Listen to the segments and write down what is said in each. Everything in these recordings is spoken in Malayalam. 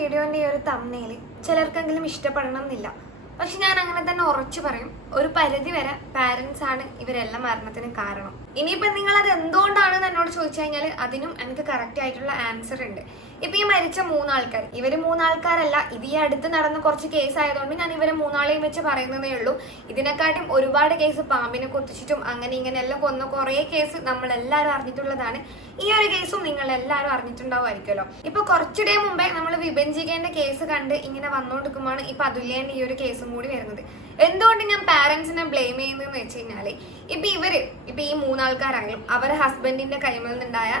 വീഡിയോന്റെ ഈ ഒരു തമ്മിൽ ചിലർക്കെങ്കിലും ഇഷ്ടപ്പെടണം എന്നില്ല പക്ഷെ ഞാൻ അങ്ങനെ തന്നെ ഉറച്ചു പറയും ഒരു പരിധി വരെ പാരന്റ്സ് ആണ് ഇവരെല്ലാം മരണത്തിന് കാരണം. ഇനിയിപ്പോ നിങ്ങൾ അത് എന്തുകൊണ്ടാണ് എന്നോട് ചോദിച്ചു കഴിഞ്ഞാൽ അതിനും എനിക്ക് കറക്റ്റ് ആയിട്ടുള്ള ആൻസർ ഉണ്ട്. ഇപ്പൊ ഈ മരിച്ച മൂന്നാൾക്കാർ. ഇവർ മൂന്നാൾക്കാരല്ല. ഇത് ഈ അടുത്ത് നടന്ന കുറച്ച് കേസ് ആയതുകൊണ്ട് ഞാൻ ഇവരെ മൂന്നാളെയും വെച്ച് പറയുന്നതേ ഉള്ളൂ. ഇതിനെക്കാട്ടും ഒരുപാട് കേസ് പാമ്പിനെ കൊത്തിച്ചിട്ടും അങ്ങനെ ഇങ്ങനെ എല്ലാം കൊന്ന കുറേ കേസ് നമ്മൾ എല്ലാവരും അറിഞ്ഞിട്ടുള്ളതാണ്. ഈ ഒരു കേസും നിങ്ങൾ എല്ലാവരും അറിഞ്ഞിട്ടുണ്ടാവുമായിരിക്കുമല്ലോ. ഇപ്പൊ കുറച്ചിടെ മുമ്പേ നമ്മൾ വിഭജിക്കേണ്ട കേസ് കണ്ട് ഇങ്ങനെ വന്നുകൊടുക്കുമ്പോഴാണ് ഇപ്പൊ അതുല്യേന്റെ ഈ ഒരു കേസും കൂടി വരുന്നത്. എന്തുകൊണ്ട് ഞാൻ പാരന്റ്സിനെ ബ്ലെയിം ചെയ്യുന്നതെന്ന് വെച്ച് കഴിഞ്ഞാൽ ഇപ്പൊ ഇവർ ഇപ്പൊ ഈ മൂന്നാൾക്കാരായാലും അവരെ ഹസ്ബൻഡിന്റെ കൈമൽ നിന്നുണ്ടായ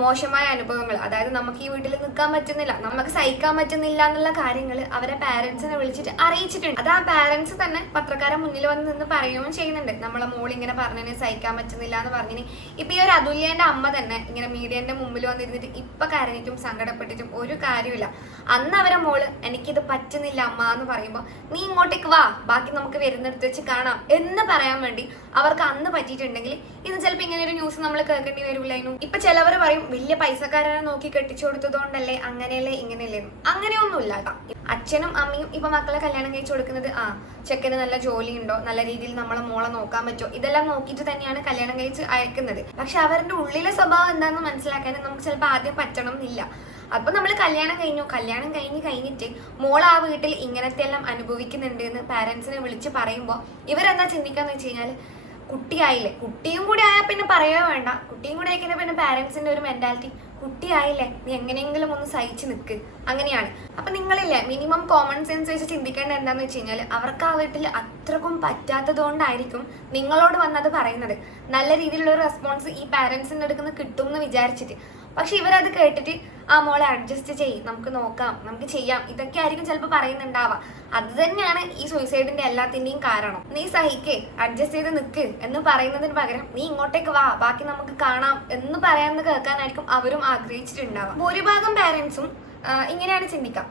മോശമായ അനുഭവങ്ങൾ. അതായത് നമുക്ക് ഈ വീട്ടിൽ നിൽക്കാൻ പറ്റുന്നില്ല നമുക്ക് സഹിക്കാൻ പറ്റുന്നില്ല എന്നുള്ള കാര്യങ്ങൾ അവരെ പാരന്റ്സിനെ വിളിച്ചിട്ട് അറിയിച്ചിട്ടുണ്ട്. അത് ആ പാരന്റ്സ് തന്നെ പത്രക്കാരെ മുന്നിൽ വന്ന് നിന്ന് പറയുകയും ചെയ്യുന്നുണ്ട്. നമ്മളെ മോൾ ഇങ്ങനെ പറഞ്ഞതിന് സഹിക്കാൻ പറ്റുന്നില്ല എന്ന് പറഞ്ഞിന്. ഇപ്പൊ ഈ ഒരു അതുല്യന്റെ അമ്മ തന്നെ ഇങ്ങനെ മീഡിയന്റെ മുമ്പിൽ വന്നിരുന്നിട്ട് ഇപ്പൊ കരഞ്ഞിട്ടും സങ്കടപ്പെട്ടിട്ടും ഒരു കാര്യമില്ല അന്ന് അവരെ മോൾ എനിക്കിത് പറ്റുന്നില്ല അമ്മ എന്ന് പറയുമ്പോൾ നീ ഇങ്ങോട്ടേക്ക് വാ ബാക്കി നമുക്ക് വരുന്നിടത്ത് വെച്ച് കാണാം എന്ന് പറയാൻ വേണ്ടി അവർക്ക് അന്ന് പറ്റിയിട്ടുണ്ടെങ്കിൽ ഇന്ന് ചിലപ്പോൾ ഇങ്ങനെ ഒരു ന്യൂസ് നമ്മൾ കേൾക്കേണ്ടി വരില്ലായിരുന്നു. ഇപ്പൊ ചിലവർ പറയും വലിയ പൈസക്കാരനെ നോക്കി കെട്ടിച്ചു കൊടുത്തതുകൊണ്ടല്ലേ അങ്ങനെയല്ലേ ഇങ്ങനെയല്ലേ? അങ്ങനെയൊന്നും ഇല്ലാകാം അച്ഛനും അമ്മയും ഇപ്പൊ മക്കളെ കല്യാണം കഴിച്ചു കൊടുക്കുന്നത് ആ ചെക്കന് നല്ല ജോലി ഉണ്ടോ നല്ല രീതിയിൽ നമ്മളെ മോളെ നോക്കാൻ പറ്റോ ഇതെല്ലാം നോക്കിയിട്ട് തന്നെയാണ് കല്യാണം കഴിച്ച് അയക്കുന്നത്. പക്ഷെ അവരുടെ ഉള്ളിലെ സ്വഭാവം എന്താണെന്ന് മനസ്സിലാക്കാൻ നമുക്ക് ചിലപ്പോൾ ആദ്യം പറ്റണം എന്നില്ല അപ്പൊ നമ്മൾ കല്യാണം കഴിഞ്ഞു. കല്യാണം കഴിഞ്ഞ് കഴിഞ്ഞിട്ട് മോൾ ആ വീട്ടിൽ ഇങ്ങനത്തെ എല്ലാം അനുഭവിക്കുന്നുണ്ട് എന്ന് പാരന്റ്സിനെ വിളിച്ച് പറയുമ്പോൾ ഇവരെന്താ ചിന്തിക്കാന്ന് വെച്ച് കഴിഞ്ഞാൽ കുട്ടിയായില്ലേ? കുട്ടിയും കൂടി ആയാൽ പിന്നെ പറയോ വേണ്ട. കുട്ടിയും കൂടി ആയിക്കഴിഞ്ഞാൽ പിന്നെ പാരന്റ്സിന്റെ ഒരു മെന്റാലിറ്റി കുട്ടിയായില്ലേ? നീ എങ്ങനെയെങ്കിലും ഒന്ന് സഹിച്ച് നിൽക്ക് അങ്ങനെയാണ്. അപ്പൊ നിങ്ങളില്ലേ മിനിമം കോമൺ സെൻസ് വെച്ച് ചിന്തിക്കേണ്ട എന്താന്ന് വെച്ച് കഴിഞ്ഞാൽ അവർക്ക് ആ വീട്ടിൽ അത്രക്കും പറ്റാത്തത് കൊണ്ടായിരിക്കും നിങ്ങളോട് വന്നത് പറയുന്നത്. നല്ല രീതിയിലുള്ള റെസ്പോൺസ് ഈ പാരന്റ്സിന്റെ അടുക്കുന്ന കിട്ടും എന്ന് വിചാരിച്ചിട്ട്. പക്ഷെ ഇവരത് കേട്ടിട്ട് ആ മോളെ അഡ്ജസ്റ്റ് ചെയ്യും നമുക്ക് നോക്കാം നമുക്ക് ചെയ്യാം. ഇതൊക്കെ ആയിരിക്കും ചിലപ്പോൾ പറയുന്നുണ്ടാവാം. അത് തന്നെയാണ് ഈ സൂയിസൈഡിന്റെ എല്ലാത്തിന്റെയും കാരണം. നീ സഹിക്കേ അഡ്ജസ്റ്റ് ചെയ്ത് നിൽക്ക് എന്ന് പറയുന്നതിന് പകരം നീ ഇങ്ങോട്ടേക്ക് വാ ബാക്കി നമുക്ക് കാണാം എന്ന് പറയാമെന്ന് കേൾക്കാനായിരിക്കും അവരും ആഗ്രഹിച്ചിട്ടുണ്ടാവാം ഭൂരിഭാഗം പാരന്റ്സും ഇങ്ങനെയാണ് ചിന്തിക്കാം.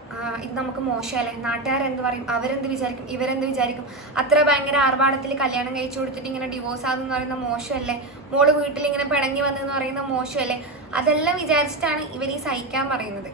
ഇത് നമുക്ക് മോശമല്ലേ? നാട്ടുകാരെന്ത് പറയും? അവരെന്ത് വിചാരിക്കും? ഇവരെന്ത് വിചാരിക്കും? അത്ര ഭയങ്കര ആർഭാടത്തിൽ കല്യാണം കഴിച്ചു കൊടുത്തിട്ട് ഇങ്ങനെ ഡിവോഴ്സ് ആകുന്ന പറയുന്ന മോശമല്ലേ? മോൾ വീട്ടിൽ ഇങ്ങനെ പിണങ്ങി വന്നെന്ന് പറയുന്ന മോശമല്ലേ? അതെല്ലാം വിചാരിച്ചിട്ടാണ് ഇവർ ഈ സഹിക്കാൻ പറയുന്നത്.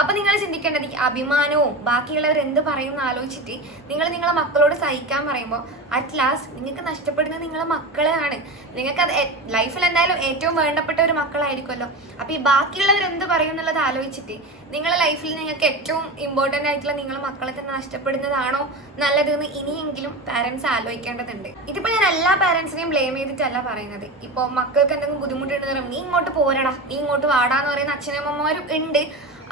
അപ്പൊ നിങ്ങൾ ചിന്തിക്കേണ്ടത് ഈ അഭിമാനവും ബാക്കിയുള്ളവർ എന്ത് പറയും എന്ന് ആലോചിച്ചിട്ട് നിങ്ങൾ നിങ്ങളെ മക്കളോട് സഹിക്കാൻ പറയുമ്പോൾ അറ്റ് ലാസ്റ്റ് നിങ്ങൾക്ക് നഷ്ടപ്പെടുന്നത് നിങ്ങളെ മക്കളെയാണ്. നിങ്ങൾക്ക് അത് ലൈഫിൽ എന്തായാലും ഏറ്റവും വേണ്ടപ്പെട്ട ഒരു മക്കളായിരിക്കുമല്ലോ. അപ്പോൾ ഈ ബാക്കിയുള്ളവർ എന്ത് പറയും എന്നുള്ളത് ആലോചിച്ചിട്ട് നിങ്ങളെ ലൈഫിൽ നിങ്ങൾക്ക് ഏറ്റവും ഇമ്പോർട്ടന്റ് ആയിട്ടുള്ള നിങ്ങളെ മക്കളെ തന്നെ നഷ്ടപ്പെടുന്നതാണോ നല്ലതെന്ന് ഇനിയെങ്കിലും പാരൻസ് ആലോചിക്കേണ്ടതുണ്ട്. ഇതിപ്പോ ഞാൻ എല്ലാ പാരൻസിനെയും ബ്ലെയിം ചെയ്തിട്ടല്ല പറയുന്നത്. ഇപ്പോൾ മക്കൾക്ക് എന്തെങ്കിലും ബുദ്ധിമുട്ടുണ്ടെന്ന് പറയുമ്പോൾ നീ ഇങ്ങോട്ട് പോരടാ നീ ഇങ്ങോട്ട് വാടാന്ന് പറയുന്ന അച്ഛനമ്മമാരും ഉണ്ട്.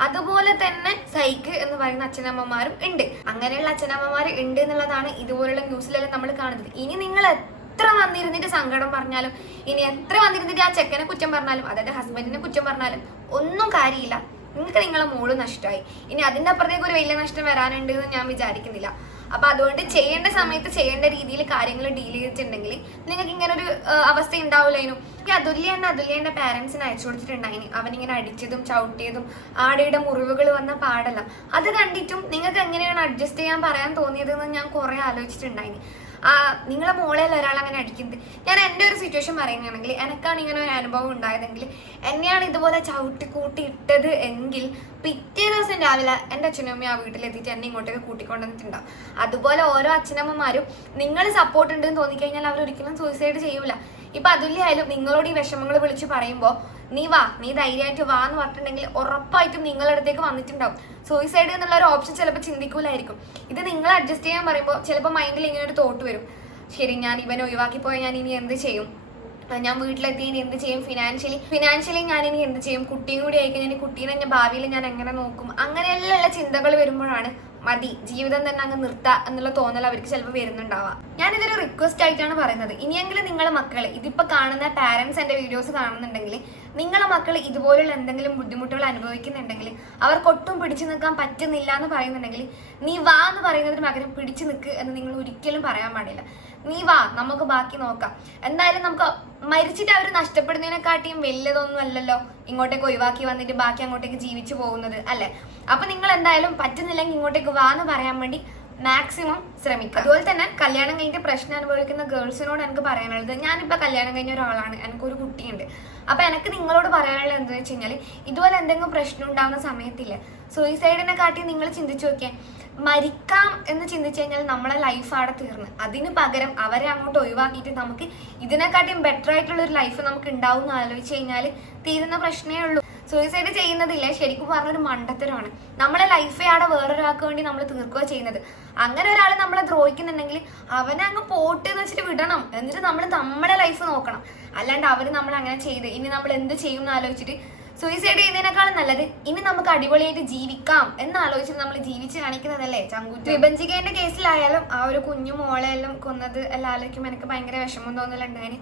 അതുപോലെ തന്നെ സൈക്ക് എന്ന് പറയുന്ന അച്ഛനമ്മമാരും ഉണ്ട്. അങ്ങനെയുള്ള അച്ഛനമ്മമാർ ഉണ്ട് എന്നുള്ളതാണ് ഇതുപോലുള്ള ന്യൂസിലെല്ലാം നമ്മൾ കാണുന്നത്. ഇനി നിങ്ങൾ എത്ര വന്നിരുന്നിട്ട് സങ്കടം പറഞ്ഞാലും ഇനി എത്ര വന്നിരുന്നിട്ട് ആ ചെക്കനെ കുറ്റം പറഞ്ഞാലും അതായത് ഹസ്ബൻഡിനെ കുറ്റം പറഞ്ഞാലും ഒന്നും കാര്യമില്ല. നിങ്ങൾക്ക് നിങ്ങളെ മോൾ നഷ്ടമായി ഇനി അതിന്റെ അപ്പുറത്തേക്ക് ഒരു വലിയ നഷ്ടം വരാനുണ്ട് എന്ന് ഞാൻ വിചാരിക്കുന്നില്ല. അപ്പൊ അതുകൊണ്ട് ചെയ്യേണ്ട സമയത്ത് ചെയ്യേണ്ട രീതിയിൽ കാര്യങ്ങൾ ഡീൽ ചെയ്തിട്ടുണ്ടെങ്കിൽ നിങ്ങൾക്ക് ഇങ്ങനെ ഒരു അവസ്ഥ ഉണ്ടാവില്ലായിരുന്നു അതുല്യ തന്നെ അതുല്യന്റെ പാരന്റ്സിന് അയച്ചു കൊടുത്തിട്ടുണ്ടായിന്. അവനിങ്ങനെ അടിച്ചതും ചവിട്ടിയതും ആടയുടെ മുറിവുകൾ വന്ന പാടെല്ലാം. അത് കണ്ടിട്ടും നിങ്ങൾക്ക് എങ്ങനെയാണ് അഡ്ജസ്റ്റ് ചെയ്യാൻ പറയാൻ തോന്നിയതെന്ന് ഞാൻ കുറെ ആലോചിച്ചിട്ടുണ്ടായിന്. ആ നിങ്ങളെ മോളെയല്ല ഒരാൾ അങ്ങനെ അടിക്കുന്നത്. ഞാൻ എന്റെ ഒരു സിറ്റുവേഷൻ പറയുകയാണെങ്കിൽ എനിക്കാണ് ഇങ്ങനെ ഒരു അനുഭവം ഉണ്ടായതെങ്കിൽ എന്നെയാണ് ഇതുപോലെ ചവിട്ടി കൂട്ടി ഇട്ടത് എങ്കിൽ പിറ്റേ ദിവസം രാവിലെ എന്റെ അച്ഛനും അമ്മയും ആ വീട്ടിലെത്തിയിട്ട് എന്നെ ഇങ്ങോട്ടേക്ക് കൂട്ടിക്കൊണ്ടുവന്നിട്ടുണ്ടാവും അതുപോലെ ഓരോ അച്ഛനമ്മമാരും നിങ്ങൾ സപ്പോർട്ട് ഉണ്ടെന്ന് തോന്നിക്കഴിഞ്ഞാൽ അവർ ഒരിക്കലും സൂയിസൈഡ് ചെയ്യൂല. ഇപ്പൊ അതുല്യ ആയാലും നിങ്ങളോട് ഈ വിഷമങ്ങൾ വിളിച്ച് പറയുമ്പോൾ നീ വാ നീ ധൈര്യമായിട്ട് വാ എന്ന് പറഞ്ഞിട്ടുണ്ടെങ്കിൽ ഉറപ്പായിട്ടും നിങ്ങളുടെ അടുത്തേക്ക് വന്നിട്ടുണ്ടാവും. സൂയിസൈഡ് എന്നുള്ള ഒരു ഓപ്ഷൻ ചിലപ്പോൾ ചിന്തിക്കൂലായിരിക്കും. ഇത് നിങ്ങൾ അഡ്ജസ്റ്റ് ചെയ്യാൻ പറയുമ്പോൾ ചിലപ്പോൾ മൈൻഡിൽ ഇങ്ങനെ ഒരു തോട്ട് വരും. ശരി ഞാൻ ഇവനെ ഒഴിവാക്കി പോയാൽ ഞാൻ ഇനി എന്ത് ചെയ്യും? ഞാൻ വീട്ടിലെത്തി ഇനി എന്ത് ചെയ്യും? ഫിനാൻഷ്യലി ഫിനാൻഷ്യലി ഞാൻ ഇനി എന്ത് ചെയ്യും? കുട്ടിയും കൂടി ആയിക്കഴിഞ്ഞാൽ കുട്ടീനെ ഞാൻ ഭാവിയിൽ ഞാൻ എങ്ങനെ നോക്കും? അങ്ങനെയുള്ള ചിന്തകൾ വരുമ്പോഴാണ് മതി. ജീവിതം തന്നെ അങ്ങ് നിർത്താ എന്നുള്ള തോന്നൽ അവർക്ക് ചിലപ്പോൾ വരുന്നുണ്ടാവാം. ഞാനിതൊരു റിക്വസ്റ്റ് ആയിട്ടാണ് പറയുന്നത്. ഇനിയെങ്കിലും നിങ്ങളെ മക്കൾ ഇതിപ്പോ കാണുന്ന പാരന്റ്സ് എന്റെ വീഡിയോസ് കാണുന്നുണ്ടെങ്കിൽ നിങ്ങളെ മക്കൾ ഇതുപോലുള്ള എന്തെങ്കിലും ബുദ്ധിമുട്ടുകൾ അനുഭവിക്കുന്നുണ്ടെങ്കിൽ അവർക്ക് ഒട്ടും പിടിച്ചു നിൽക്കാൻ പറ്റുന്നില്ല എന്ന് പറയുന്നുണ്ടെങ്കിൽ നീ വാ എന്ന് പറയുന്നതിന് പകരം പിടിച്ചു നിൽക്ക് എന്ന് നിങ്ങൾ ഒരിക്കലും പറയാൻ പാടില്ല. നീ വാ നമുക്ക് ബാക്കി നോക്കാം. എന്തായാലും നമുക്ക് മരിച്ചിട്ട് അവർ നഷ്ടപ്പെടുന്നതിനെക്കാട്ടിയും വലിയതൊന്നും അല്ലല്ലോ ഇങ്ങോട്ടേക്ക് ഒഴിവാക്കി വന്നിട്ട് ബാക്കി അങ്ങോട്ടേക്ക് ജീവിച്ചു പോകുന്നത് അല്ലേ? അപ്പൊ നിങ്ങൾ എന്തായാലും പറ്റുന്നില്ലെങ്കിൽ ഇങ്ങോട്ടേക്ക് വാ എന്ന് പറയാൻ വേണ്ടി മാക്സിമം ശ്രമിക്കുക അതുപോലെ തന്നെ കല്യാണം കഴിഞ്ഞിട്ട് പ്രശ്നം അനുഭവിക്കുന്ന ഗേൾസിനോട് എനിക്ക് പറയാനുള്ളത് ഞാനിപ്പോൾ കല്യാണം കഴിഞ്ഞ ഒരാളാണ് എനിക്കൊരു കുട്ടിയുണ്ട്. അപ്പോൾ എനിക്ക് നിങ്ങളോട് പറയാനുള്ളത് എന്താണെന്ന് വെച്ച് കഴിഞ്ഞാൽ ഇതുപോലെ എന്തെങ്കിലും പ്രശ്നം ഉണ്ടാകുന്ന സമയത്തില്ല സൂയിസൈഡിനെ കാട്ടി നിങ്ങൾ ചിന്തിച്ചു നോക്കിയാൽ മരിക്കാം എന്ന് ചിന്തിച്ചു കഴിഞ്ഞാൽ നമ്മളെ ലൈഫ് അവിടെ തീർന്ന്. അതിന് പകരം അവരെ അങ്ങോട്ട് ഒഴിവാക്കിയിട്ട് നമുക്ക് ഇതിനെക്കാട്ടിയും ബെറ്റർ ആയിട്ടുള്ള ഒരു ലൈഫ് നമുക്ക് ഉണ്ടാവും എന്ന് ആലോചിച്ച് കഴിഞ്ഞാൽ തീരുന്ന പ്രശ്നമേ ഉള്ളൂ. സൂയിസൈഡ് ചെയ്യുന്നതില്ല. ശരിക്കും പറഞ്ഞൊരു മണ്ടത്തരമാണ്. നമ്മളെ ലൈഫേ ആടെ വേറൊരാൾക്ക് വേണ്ടി നമ്മൾ തീർക്കുക ചെയ്യുന്നത്. അങ്ങനെ ഒരാൾ നമ്മളെ ദ്രോഹിക്കുന്നുണ്ടെങ്കിൽ അവനെ അങ്ങ് പോട്ട് എന്ന് വെച്ചിട്ട് വിടണം. എന്നിട്ട് നമ്മൾ നമ്മുടെ ലൈഫ് നോക്കണം. അല്ലാണ്ട് അവർ നമ്മൾ അങ്ങനെ ചെയ്ത് ഇനി നമ്മൾ എന്ത് ചെയ്യും എന്ന് ആലോചിച്ചിട്ട് സൂയിസൈഡ് ചെയ്യുന്നതിനേക്കാളും നല്ലത് ഇനി നമുക്ക് അടിപൊളിയായിട്ട് ജീവിക്കാം എന്ന് ആലോചിച്ചിട്ട് നമ്മൾ ജീവിച്ച് കാണിക്കുന്നതല്ലേ? ചങ്കൂറ്റ്. വിഭജിക്കേന്റെ കേസിലായാലും ആ ഒരു കുഞ്ഞു മോളെല്ലാം കൊന്നത് എല്ലാം ആലോചിക്കുമ്പോൾ എനിക്ക് ഭയങ്കര വിഷമം തോന്നലുണ്ടായിന്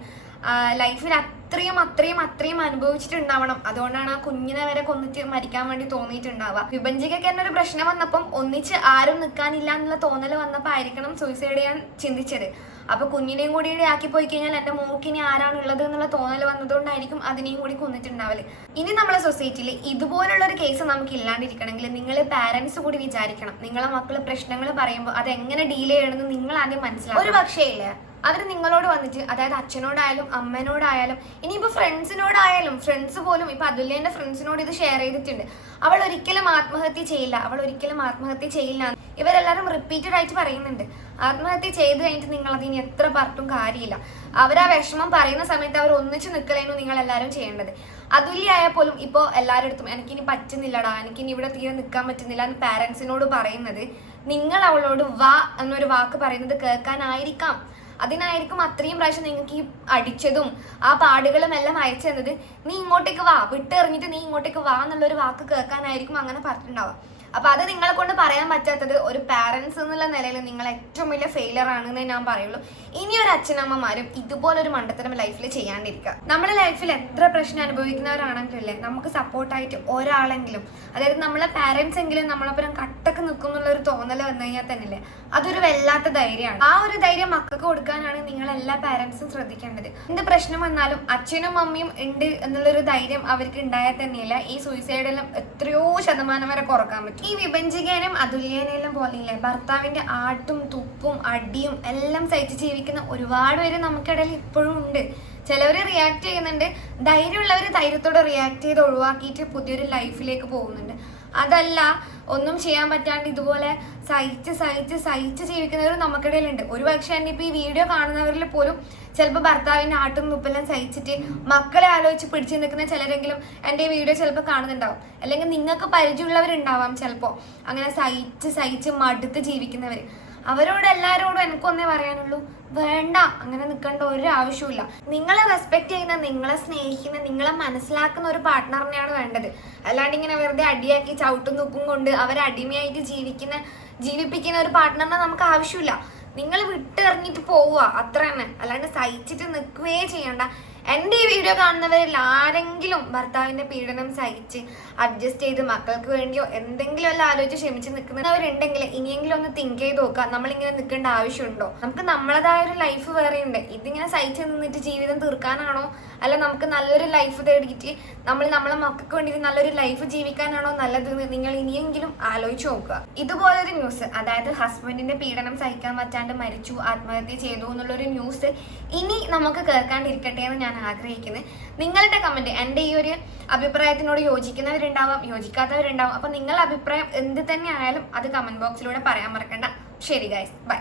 ലൈഫിൽ അത്രയും അത്രയും അത്രയും അനുഭവിച്ചിട്ടുണ്ടാവണം. അതുകൊണ്ടാണ് ആ കുഞ്ഞിനെ വരെ കൊന്നിട്ട് മരിക്കാൻ വേണ്ടി തോന്നിയിട്ടുണ്ടാവുക. വിഭജിക്കൊക്കെ ഒരു പ്രശ്നം വന്നപ്പം ഒന്നിച്ച് ആരും നിൽക്കാനില്ല എന്നുള്ള തോന്നൽ വന്നപ്പോൾ ആയിരിക്കണം സൂയിസൈഡ് ചെയ്യാൻ ചിന്തിച്ചത്. അപ്പൊ കുഞ്ഞിനെയും കൂടി ആക്കി പോയി കഴിഞ്ഞാൽ എന്റെ മോക്കിനി ആരാണുള്ളത് എന്നുള്ള തോന്നൽ വന്നതുകൊണ്ടായിരിക്കും അതിനെയും കൂടി കൊന്നിട്ടുണ്ടാവൽ. ഇനി നമ്മളെ സൊസൈറ്റിയിൽ ഇതുപോലുള്ള ഒരു കേസ് നമുക്ക് ഇല്ലാണ്ടിരിക്കണമെങ്കിൽ നിങ്ങൾ പാരന്റ്സ് കൂടി വിചാരിക്കണം. നിങ്ങളെ മക്കൾ പ്രശ്നങ്ങൾ പറയുമ്പോൾ അത് എങ്ങനെ ഡീൽ ചെയ്യണമെന്ന് നിങ്ങൾ ആദ്യം മനസ്സിലാക്കും ഒരു പക്ഷേ ഇല്ലേ. അവർ നിങ്ങളോട് വന്നിട്ട് അതായത് അച്ഛനോടായാലും അമ്മനോടായാലും ഇനിയിപ്പോൾ ഫ്രണ്ട്സിനോടായാലും ഫ്രണ്ട്സ് പോലും ഇപ്പൊ അതുല്യന്റെ ഫ്രണ്ട്സിനോട് ഇത് ഷെയർ ചെയ്തിട്ടുണ്ട്. അവൾ ഒരിക്കലും ആത്മഹത്യ ചെയ്യില്ല. അവൾ ഒരിക്കലും ആത്മഹത്യ ചെയ്യില്ല. ഇവരെല്ലാവരും റിപ്പീറ്റഡ് ആയിട്ട് പറയുന്നുണ്ട്. ആത്മഹത്യ ചെയ്ത് കഴിഞ്ഞിട്ട് നിങ്ങൾ അതിന് എത്ര പറഞ്ഞും കാര്യമില്ല. അവരാ വിഷമം പറയുന്ന സമയത്ത് അവർ ഒന്നിച്ച് നിൽക്കലേനു നിങ്ങൾ എല്ലാവരും ചെയ്യേണ്ടത്. അതുല്യായാൽ പോലും ഇപ്പോൾ എല്ലാവരുടെ എനിക്കിനി പറ്റുന്നില്ലടാ എനിക്കിനി ഇവിടെ തീരെ നിൽക്കാൻ പറ്റുന്നില്ല എന്ന് പാരൻസിനോട് പറയുന്നത് നിങ്ങൾ അവളോട് വാ എന്നൊരു വാക്ക് പറയുന്നത് കേൾക്കാനായിരിക്കാം. അതിനായിരിക്കും അത്രയും പ്രാവശ്യം നിങ്ങൾക്ക് ഈ അടിച്ചതും ആ പാടുകളും എല്ലാം അയച്ചു തന്നത്. നീ ഇങ്ങോട്ടേക്ക് വാ. വിട്ടെറിഞ്ഞിട്ട് നീ ഇങ്ങോട്ടേക്ക് വാ എന്നുള്ളൊരു വാക്ക് കേൾക്കാനായിരിക്കും അങ്ങനെ പറഞ്ഞിട്ടുണ്ടാവുക. അപ്പൊ അത് നിങ്ങളെ കൊണ്ട് പറയാൻ പറ്റാത്തത് ഒരു പാരൻസ് എന്നുള്ള നിലയിൽ നിങ്ങൾ ഏറ്റവും വലിയ ഫെയിലർ ആണെന്ന് ഞാൻ പറയുള്ളൂ. ഇനി ഒരു അച്ഛനമ്മമാരും ഇതുപോലെ ഒരു മണ്ടത്തരം ലൈഫിൽ ചെയ്യാണ്ടിരിക്കുക. നമ്മുടെ ലൈഫിൽ എത്ര പ്രശ്നം അനുഭവിക്കുന്നവരാണെങ്കിലല്ലേ നമുക്ക് സപ്പോർട്ടായിട്ട് ഒരാളെങ്കിലും അതായത് നമ്മളെ പാരൻസ് എങ്കിലും നമ്മളൊപ്പം കട്ടക്ക് നിൽക്കും എന്നുള്ള ഒരു തോന്നൽ വന്നു കഴിഞ്ഞാൽ തന്നെയല്ലേ? അതൊരു വല്ലാത്ത ധൈര്യമാണ്. ആ ഒരു ധൈര്യം മക്കൾക്ക് കൊടുക്കാനാണ് നിങ്ങൾ എല്ലാ പാരന്റ്സും ശ്രദ്ധിക്കേണ്ടത്. എന്ത് പ്രശ്നം വന്നാലും അച്ഛനും അമ്മയും ഉണ്ട് എന്നുള്ളൊരു ധൈര്യം അവർക്ക് ഉണ്ടായാൽ തന്നെയല്ല ഈ സൂയിസൈഡെല്ലാം എത്രയോ ശതമാനം വരെ കുറയ്ക്കാൻ പറ്റും. ഈ വിഭജിക്കാനും അതുല്യനെല്ലാം പോലെയില്ലേ? ഭർത്താവിന്റെ ആട്ടും തുപ്പും അടിയും എല്ലാം സഹിച്ച് ജീവിക്കുന്ന ഒരുപാട് പേര് നമുക്കിടയിൽ ഇപ്പോഴും ഉണ്ട്. ചിലവർ റിയാക്ട് ചെയ്യുന്നുണ്ട്. ധൈര്യമുള്ളവർ ധൈര്യത്തോടെ റിയാക്ട് ചെയ്ത് ഒഴിവാക്കിയിട്ട് പുതിയൊരു ലൈഫിലേക്ക് പോകുന്നുണ്ട്. അതല്ല ഒന്നും ചെയ്യാൻ പറ്റാണ്ട് ഇതുപോലെ സഹിച്ച് സഹിച്ച് സഹിച്ച് ജീവിക്കുന്നവർ നമുക്കിടയിലുണ്ട്. ഒരു പക്ഷേ തന്നെ ഇപ്പോൾ ഈ വീഡിയോ കാണുന്നവരിൽ പോലും ചിലപ്പോൾ ഭർത്താവിന്റെ ആട്ടും മുപ്പെല്ലാം സഹിച്ചിട്ട് മക്കളെ ആലോചിച്ച് പിടിച്ചു നിൽക്കുന്ന ചിലരെങ്കിലും എന്റെ ഈ വീഡിയോ ചിലപ്പോൾ കാണുന്നുണ്ടാവും. അല്ലെങ്കിൽ നിങ്ങൾക്ക് പരിചയമുള്ളവരുണ്ടാവാം ചിലപ്പോൾ അങ്ങനെ സഹിച്ച് സഹിച്ച് മടുത്ത് ജീവിക്കുന്നവർ അവരോട് എല്ലാവരോടും എനിക്കൊന്നേ പറയാനുള്ളൂ. വേണ്ട അങ്ങനെ നിൽക്കേണ്ട ഒരു ആവശ്യമില്ല നിങ്ങളെ റെസ്പെക്ട് ചെയ്യുന്ന നിങ്ങളെ സ്നേഹിക്കുന്ന നിങ്ങളെ മനസ്സിലാക്കുന്ന ഒരു പാർട്ട്ണറിനെയാണ് വേണ്ടത്. അല്ലാണ്ട് ഇങ്ങനെ വെറുതെ അടിയാക്കി ചവിട്ടും തുപ്പും കൊണ്ട് അവരെ അടിമയായിട്ട് ജീവിക്കുന്ന ജീവിപ്പിക്കുന്ന ഒരു പാർട്ട്ണറിനെ നമുക്ക് ആവശ്യമില്ല. നിങ്ങൾ വിട്ടെറിഞ്ഞിട്ട് പോവുക അത്ര തന്നെ അല്ലാണ്ട് സഹിച്ചിട്ട് നിൽക്കുകയേ ചെയ്യണ്ട. എന്റെ ഈ വീഡിയോ കാണുന്നവരിൽ ആരെങ്കിലും ഭർത്താവിന്റെ പീഡനം സഹിച്ച് അഡ്ജസ്റ്റ് ചെയ്ത് മക്കൾക്ക് വേണ്ടിയോ എന്തെങ്കിലും എല്ലാം ആലോചിച്ച് ക്ഷമിച്ച് നിൽക്കുന്നവരുണ്ടെങ്കിൽ ഇനിയെങ്കിലും ഒന്ന് തിങ്ക് ചെയ്ത് നോക്കുക. നമ്മളിങ്ങനെ നിൽക്കേണ്ട ആവശ്യമുണ്ടോ? നമുക്ക് നമ്മളതായ ഒരു ലൈഫ് വേറെയുണ്ട്. ഇതിങ്ങനെ സഹിച്ച് നിന്നിട്ട് ജീവിതം തീർക്കാനാണോ? അല്ല നമുക്ക് നല്ലൊരു ലൈഫ് തേടിയിട്ട് നമ്മൾ നമ്മളെ മക്കൾക്ക് വേണ്ടിയിട്ട് നല്ലൊരു ലൈഫ് ജീവിക്കാനാണോ നല്ലത് നിങ്ങൾ ഇനിയെങ്കിലും ആലോചിച്ച് നോക്കുക. ഇതുപോലൊരു ന്യൂസ് അതായത് ഹസ്ബൻഡിന്റെ പീഡനം സഹിക്കാൻ പറ്റാണ്ട് മരിച്ചു ആത്മഹത്യ ചെയ്തു എന്നുള്ളൊരു ന്യൂസ് ഇനി നമുക്ക് കേൾക്കാണ്ടിരിക്കട്ടെ എന്ന് ഞാൻ ആഗ്രഹിക്കുന്നത് നിങ്ങളുടെ കമന്റ് എന്റെ ഈ ഒരു അഭിപ്രായത്തിനോട് യോജിക്കുന്നവരുണ്ടാവാം യോജിക്കാത്തവരുണ്ടാവാം. അപ്പൊ നിങ്ങളുടെ അഭിപ്രായം എന്ത് തന്നെ ആയാലും അത് കമന്റ് ബോക്സിലൂടെ പറയാൻ മറക്കണ്ട. ശരി ഗൈസ് ബൈ